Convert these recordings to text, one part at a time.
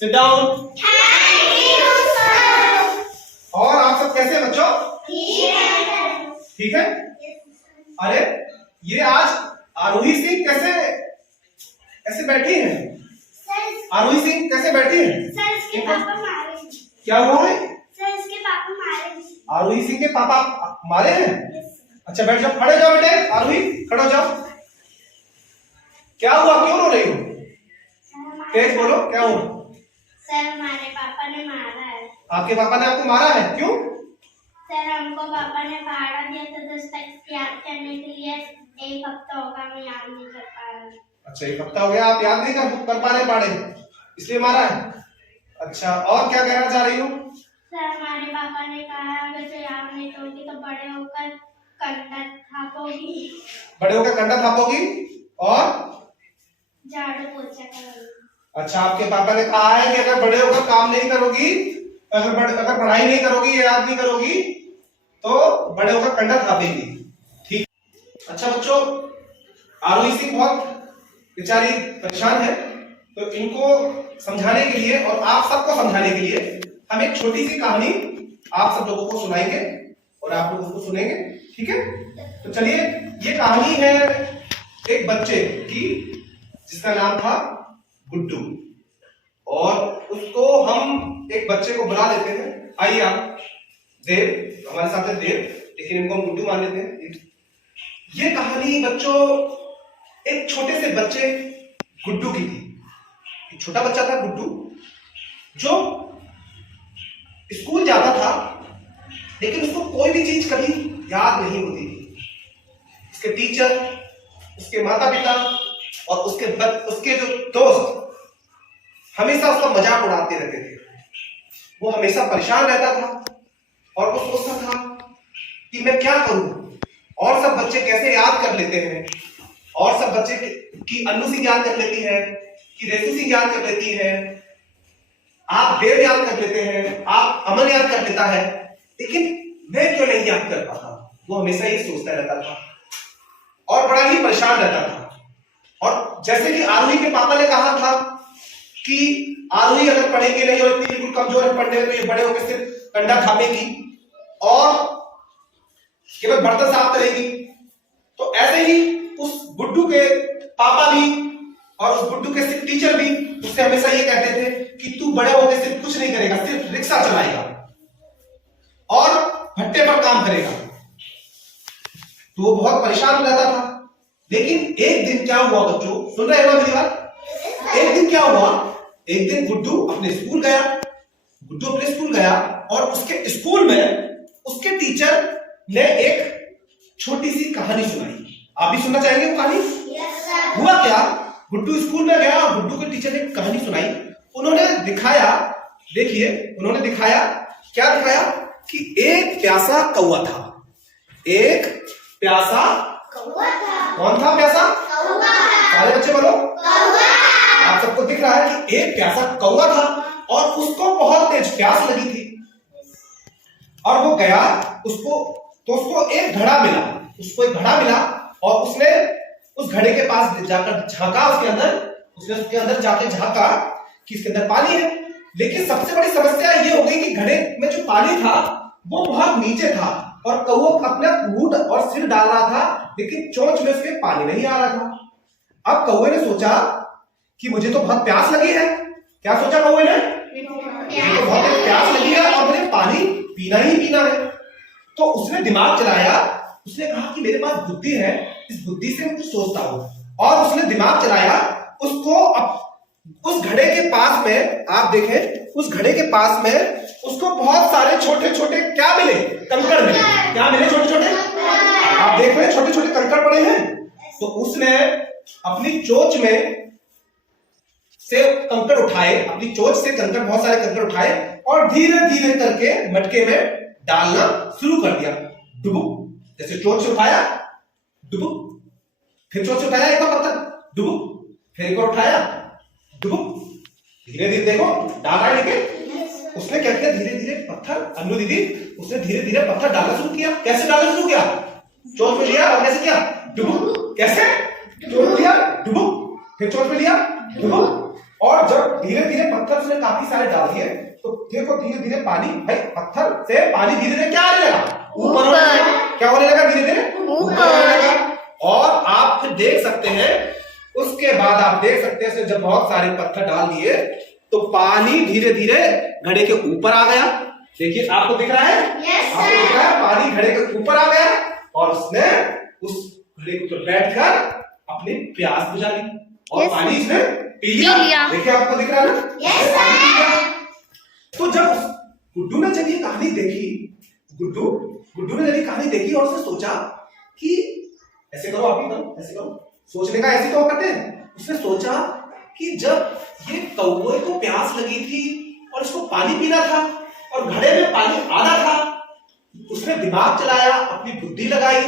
Sit down. और आप सब कैसे हैं बच्चों? ठीक है। अरे ये आज आरोही सिंह कैसे ऐसे बैठी हैं? आरोही सिंह कैसे बैठी हैं? सर इसके पापा मारे। क्या हुआ है? सर इसके पापा मारे। आरोही सिंह के पापा मारे हैं? अच्छा बैठ जाओ, खड़े जाओ बेटे। आरोही खड़े हो जाओ। क्या हुआ, क्यों रो रही हो? तेज बोलो, क्या हुआ? सर हमारे पापा ने मारा है। आपके पापा ने आपको मारा है? क्यों? सर हमको पापा ने पहाड़ा दिया था 10 तक याद करने के लिए। 1 हफ्ता होगा मैं याद नहीं कर पा रहा। अच्छा 1 हफ्ता हो गया आप याद नहीं कर पा रहे पहाड़े, इसलिए मारा है। अच्छा और क्या कहना चाह रही हो? सर हमारे पापा ने कहा अगर तो याद नहीं करोगी तो बड़े होकर कंधा थापोगी। बड़े होकर कंधा थापोगी और झाड़ू पोछा करोगी। अच्छा आपके पापा ने कहा है कि अगर बड़े होकर काम नहीं करोगी, अगर पढ़ाई नहीं करोगी, याद नहीं करोगी तो बड़े होकर कंधा थापेगी। ठीक। अच्छा बच्चों, आरोही सिंह बहुत बेचारी परेशान है, तो इनको समझाने के लिए और आप सबको समझाने के लिए हम एक छोटी सी कहानी आप सब लोगों को सुनाएंगे और आप लोग उसको सुनेंगे। ठीक है, तो चलिए ये कहानी है एक बच्चे की जिसका नाम था गुड्डू, और उसको हम एक बच्चे को बुला लेते हैं। आइए आप, देव हमारे साथ है देव, लेकिन इनको हम गुड्डू मान लेते हैं। ये कहानी बच्चों एक छोटे से बच्चे गुड्डू की थी। एक छोटा बच्चा था गुड्डू जो स्कूल जाता था, लेकिन उसको कोई भी चीज कभी याद नहीं होती थी। उसके टीचर, उसके माता पिता और उसके जो दोस्त हमेशा उसका मजाक उड़ाते रहते थे। वो हमेशा परेशान रहता था और वो सोचता था कि मैं क्या करूं। और सब बच्चे कैसे याद कर लेते हैं, और सब बच्चे की अन्नू सिंह याद कर लेती है, कि रेसू सिंह याद कर लेती है, आप देव याद कर लेते हैं, आप अमन याद कर लेता है, लेकिन मैं क्यों नहीं याद कर पाता। वो हमेशा ये सोचता रहता था और बड़ा ही परेशान रहता था। और जैसे कि आरोही के पापा ने कहा था कि आरोही अगर पढ़ेगी नहीं और इतनी बिल्कुल कमजोर है पढ़ने में, तो ये बड़े होकर सिर्फ कंधा थामेगी और केवल बर्तन साफ करेगी। तो ऐसे ही उस गुड्डू के पापा भी और उस गुड्डू के सिर्फ टीचर भी उससे हमेशा ये कहते थे कि तू बड़े होकर सिर्फ कुछ नहीं करेगा, सिर्फ रिक्शा चलाएगा और भट्टे पर काम करेगा। तो वो बहुत परेशान रहता था। लेकिन एक दिन क्या हुआ बच्चों, सुन रहे हो मेरी बात? एक दिन क्या हुआ, एक दिन गुड्डू अपने स्कूल गया और उसके स्कूल में उसके टीचर ने एक छोटी सी कहानी सुनाई। आप भी सुनना चाहेंगे वो कहानी? हुआ क्या, गुड्डू स्कूल में गया और गुड्डू के टीचर ने कहानी सुनाई। उन्होंने दिखाया, देखिए उन्होंने दिखाया, क्या दिखाया कि एक प्यासा कौवा था। एक प्यासा कौवा था। कौन था प्यासा? कौवा। सारे बच्चे बोलो कौवा। आप सबको दिख रहा है कि एक प्यासा कौवा था और उसको बहुत तेज प्यास लगी थी और वो गया, उसको एक घड़ा मिला और उसने उस घड़े के पास जाकर झांका, उसके अंदर जाके झांका कि इसके अंदर पानी है। लेकिन सबसे बड़ी समस्या ये हो गई कि घड़े में जो पानी था वो बहुत नीचे था और कौवा अपना मुंह और सिर डाल रहा था, लेकिन चोंच में उसके पानी नहीं आ रहा था। अब कौवे ने सोचा कि मुझे तो बहुत प्यास लगी है। क्या सोचा कौवे ने? मुझे तो बहुत प्यास लगी है और मुझे पानी पीना ही पीना है। तो उसने दिमाग चलाया, उसने कहा कि मेरे पास बुद्धि है, इस बुद्धि से मैं कुछ सोचता हूं। और उसने दिमाग चलाया, उस घड़े के पास में, आप देखें उस घड़े के पास में उसको बहुत सारे छोटे छोटे क्या मिले? कंकड़ मिले। क्या मिले? छोटे छोटे, आप देख रहे हैं छोटे छोटे कंकड़ पड़े हैं। तो उसने अपनी चोंच में से कंकड़ उठाए, अपनी चोंच से बहुत सारे कंकड़ उठाए और धीरे धीरे करके मटके में डालना शुरू कर दिया। डुबुक, जैसे चोंच से उठाया डुबुक, फिर चोंच से उठाया एक बार पत्थर डुबुक, फिर एक बार उठाया डुबुक, धीरे धीरे देखो डाल रहा है। लेकिन उसने क्या किया, धीरे धीरे पत्थर, अन्नू दीदी उसने धीरे धीरे पत्थर डालना शुरू किया। कैसे डालना शुरू किया? चोंच में लिया और कैसे किया? डुबुक। कैसे? चोंच लिया डुबुक, फिर चोंच में लिया डुबुक, और जब धीरे धीरे पत्थर उसने काफी सारे डाल दिए तो देखो धीरे धीरे पानी, भाई पत्थर से पानी धीरे धीरे क्या आने लगा, ऊपर होने लगा। क्या होने लगा, धीरे धीरे ऊपर होने लगा। और आप फिर देख सकते हैं, उसके बाद आप देख सकते हैं जब बहुत सारे पत्थर डाल दिए तो पानी धीरे धीरे घड़े के ऊपर आ गया। देखिए आपको दिख रहा है, आपको दिख रहा है पानी घड़े के ऊपर आ गया और उसने उस घड़े के ऊपर बैठकर अपनी प्यास बुझा ली और पानी इसने पी लिया। देखिए आपको दिख रहा है ना। तो जब गुड्डू ने जब ये कहानी देखी, गुड्डू ने जब ये कहानी देखी और उसने सोचा कि ऐसे करो, आप ही करो, ऐसे करो, सोचने का ऐसे तो करते हैं। उसने सोचा कि जब ये कौवे को प्यास लगी थी और उसको पानी पीना था और घड़े में पानी आना था, उसने दिमाग चलाया, अपनी बुद्धि लगाई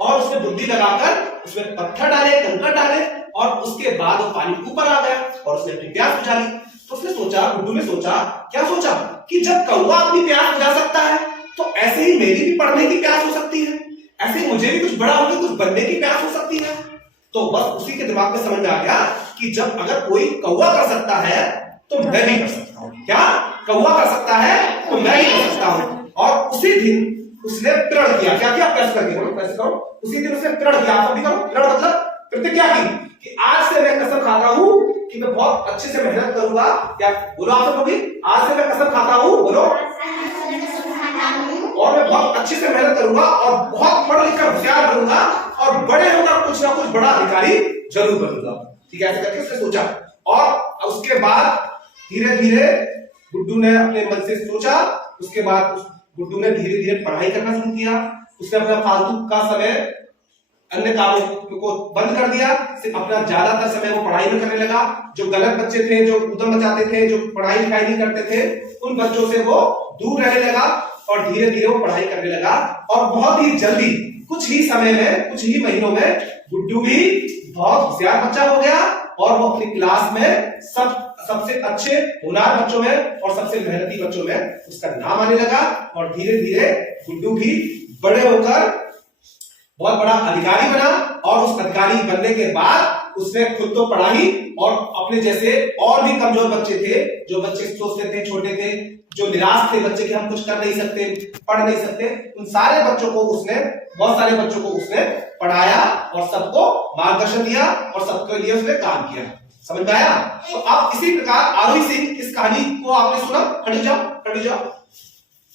और उसने बुद्धि लगाकर उसमें पत्थर डाले, कंकड़ डाले और उसके बाद वो पानी ऊपर आ गया और उसने अपनी प्यास बुझा ली। तो उसने सोचा, गुड्डू ने सोचा, क्या सोचा कि जब कौवा अपनी प्यास बुझा सकता है तो ऐसे ही मेरी भी पढ़ने की प्यास हो सकती है, ऐसे ही मुझे भी कुछ बड़ा होकर कुछ बनने की प्यास हो सकती है। तो बस उसी के दिमाग में समझ में आ गया कि जब अगर कोई कौवा कर सकता है तो मैं भी कर सकता हूँ। क्या कौवा कर सकता है तो मैं भी कर सकता हूँ। और उसी दिन उसने प्रण किया। क्या किया? प्रेस करके करो, प्रेस करो। उसी दिन उसने प्रण किया। आप भी करो। प्रण मतलब प्रतिज्ञा की कि आज से मैं कसम खाता हूँ कि मैं बहुत अच्छे से मेहनत करूंगा। क्या बोलो आप सब लोग? आज से मैं कसम खाता हूँ, बोलो, और मैं बहुत अच्छे से मेहनत करूंगा और बहुत पढ़ लिख कर होशियार बनूंगा और बड़े होकर कुछ ना कुछ बड़ा अधिकारी जरूर बनूंगा। ठीक है, ऐसे करके उसने सोचा। और उसके बाद धीरे धीरे गुड्डू ने अपने मन से सोचा। उसके बाद गुड्डू ने धीरे धीरे पढ़ाई करना शुरू किया। उसने अपना फालतू का समय, अन्य कामों को बंद कर दिया। सिर्फ अपना ज्यादातर समय वो पढ़ाई में करने लगा। जो गलत बच्चे थे, जो उद्यम मचाते थे, जो पढ़ाई लिखाई नहीं करते थे, उन बच्चों से वो दूर रहने लगा और धीरे धीरे वो पढ़ाई करने लगा। और बहुत ही जल्दी, कुछ ही समय में, कुछ ही महीनों में गुड्डू भी बहुत होशियार बच्चा हो गया और वो अपनी क्लास में सबसे अच्छे होनहार बच्चों में और सबसे मेहनती बच्चों में उसका नाम आने लगा। और धीरे धीरे गुड्डू भी बड़े होकर बहुत बड़ा अधिकारी बना। और उस अधिकारी बनने के बाद उसने खुद तो पढ़ाई और अपने जैसे और भी कमजोर बच्चे थे, जो बच्चे सोचते थे, छोटे थे, जो निराश थे बच्चे कि हम कुछ कर नहीं सकते, पढ़ नहीं सकते, उन सारे बच्चों को उसने, बहुत सारे बच्चों को उसने पढ़ाया और सबको मार्गदर्शन दिया और सबके लिए उसने काम किया। समझ में आया? तो अब इसी प्रकार आरोही सिंह, इस कहानी को आपने सुना? खड़ी जाओ।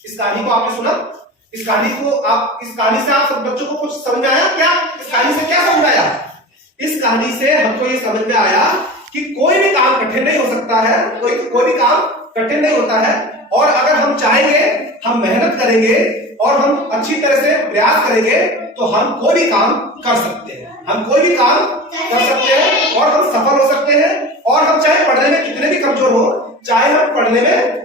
इस कहानी को आपने सुना? इस कहानी से आप सब बच्चों को कुछ समझ में आया? क्या इस कहानी से क्या समझ में आया? इस कहानी से हमको ये समझ में आया कि कोई भी काम कठिन नहीं हो सकता है। कोई भी काम कठिन नहीं होता है। और अगर हम चाहेंगे, हम मेहनत करेंगे और हम अच्छी तरह से प्रयास करेंगे तो हम कोई भी काम कर सकते हैं। हम कोई भी काम कर सकते हैं और हम सफल हो सकते हैं। और हम चाहे पढ़ने में कितने भी कमजोर हो, चाहे हम पढ़ने में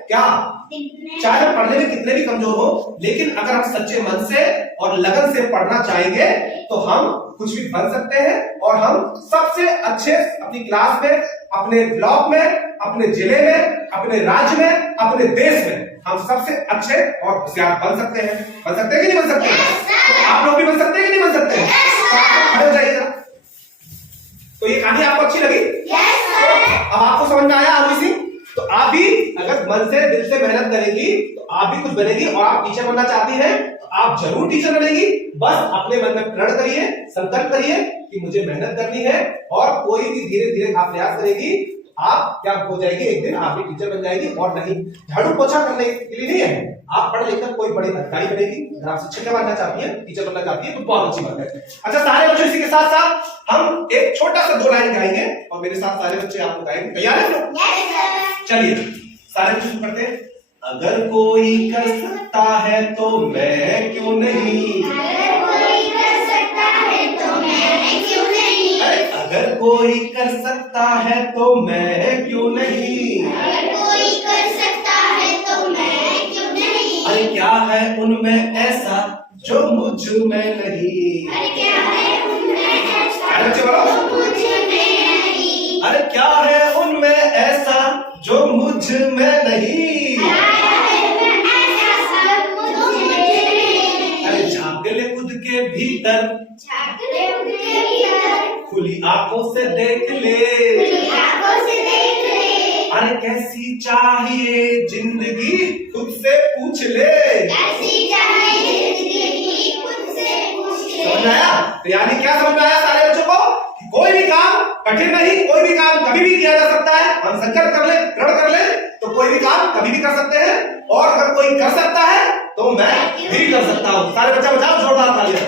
कितने भी कमजोर हो, लेकिन अगर हम सच्चे मन से और लगन से पढ़ना चाहेंगे तो हम कुछ भी बन सकते हैं। और हम सबसे अच्छे अपनी क्लास में, अपने ब्लॉक में, अपने जिले में, अपने राज्य में, अपने देश में हम सबसे अच्छे और होशियार बन सकते हैं। बन सकते हैं कि नहीं बन सकते? तो आप लोग भी बन सकते हैं कि नहीं बन सकते? खड़े हो जाइएगा। तो ये कहानी आपको अच्छी लगी? अब आपको समझ में आया आरोही सिंह? तो आप भी अगर मन से, दिल से मेहनत करेंगी तो आप भी कुछ बनेगी। और आप टीचर बनना चाहती हैं तो आप जरूर टीचर बनेगी। बस अपने मन में प्रण करिए, संकल्प करिए कि मुझे मेहनत करनी है। और कोई भी धीरे धीरे आप प्रयास करेगी, आप क्या हो जाएगी, एक दिन आप भी टीचर बन जाएगी। और नहीं, झाड़ू पोछा करने के लिए नहीं है, आप पढ़ लिखकर कोई बड़ी अधिकारी बनेगी। अगर आप शिक्षक बनना चाहती है, टीचर बनना चाहती है तो बहुत अच्छी बात है। अच्छा सारे बच्चों, इसी के साथ साथ हम एक छोटा सा 2 लाइन गाएंगे और मेरे साथ सारे बच्चे आपको गाएंगे। तैयार है लोग? चलिए सारे बच्चे पढ़ते हैं। अगर कोई कर सकता है तो मैं क्यों नहीं? अगर कोई कर सकता है तो मैं क्यों नहीं? अगर कोई कर सकता है तो मैं क्यों नहीं? अगर कोई कर सकता है तो मैं क्यों नहीं? अरे क्या है उनमें ऐसा जो मुझ में नहीं? अरे क्या है उनमें ऐसा जो मुझ में नहीं? अरे क्या है उनमें ऐसा जो मुझ में नहीं? अरे झांक ले खुद के भीतर, खुली आंखों से देख ले, अरे कैसी चाहिए जिंदगी खुद से पूछ ले। कैसी चाहिए जिंदगी खुद से पूछ ले। समझ में आया? तो यानी क्या समझ में आया सारे बच्चों को कि कोई भी काम कठिन नहीं, कोई भी काम कभी भी किया जा सकता है। हम संकल्प कर ले, दृढ़ कर ले तो कोई भी काम कभी भी कर सकते हैं, और अगर कोई कर सकता है तो मैं भी कर सकता हूं। सारे बच्चा बजाओ जोरदार तालियां।